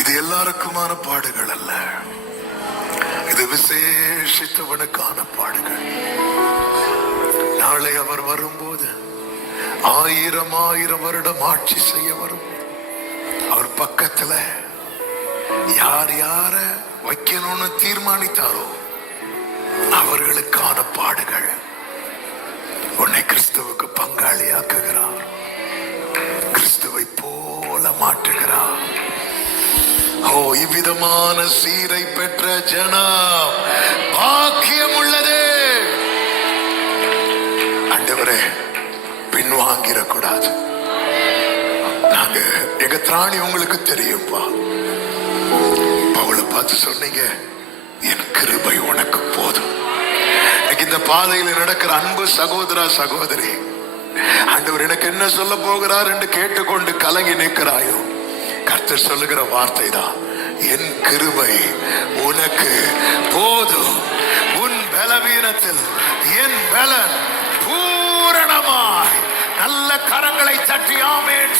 இது எல்லாருக்குமான பாடுகள் அல்ல, இது விசேஷித்தவனுக்கான பாடுகள். நாளை அவர் வரும்போது 1000 வருடம் ஆட்சி செய்ய வரும். அவர் பக்கத்துல யார் யார வைக்கணும்னு தீர்மானித்தாரோ அவர்களுக்கான பாடுகள். உன்னை கிறிஸ்துவுக்கு பங்காளியாக்குகிறார், கிறிஸ்துவை போல மாற்றுகிறார். ஓ, இவ்விதமான சீரை பெற்ற ஜனம் பாக்கியம் உள்ளது. ஆண்டவரே, பின்வாங்கிடக்கூடாது. நாங்க எங்க திராணி உங்களுக்கு தெரியும்பா. பவுலை பார்த்து சொன்னீங்க, என் கிருபை உனக்கு போதும். இந்த பாதையில் நடக்கிற அன்பு சகோதரா சகோதரி, ஆண்டவர் எனக்கு என்ன சொல்ல போகிறார் என்று கேட்டுக்கொண்டு கலங்கி நிற்கிறாயோ, கர்த்தர் சொல்லுகிற வார்த்தை தான், என் கிருபை உனக்கு போதும். உன் பலவீனத்தில் என் பலன் பூரணமாய். நல்ல கரங்களை தட்டி ஆமென்.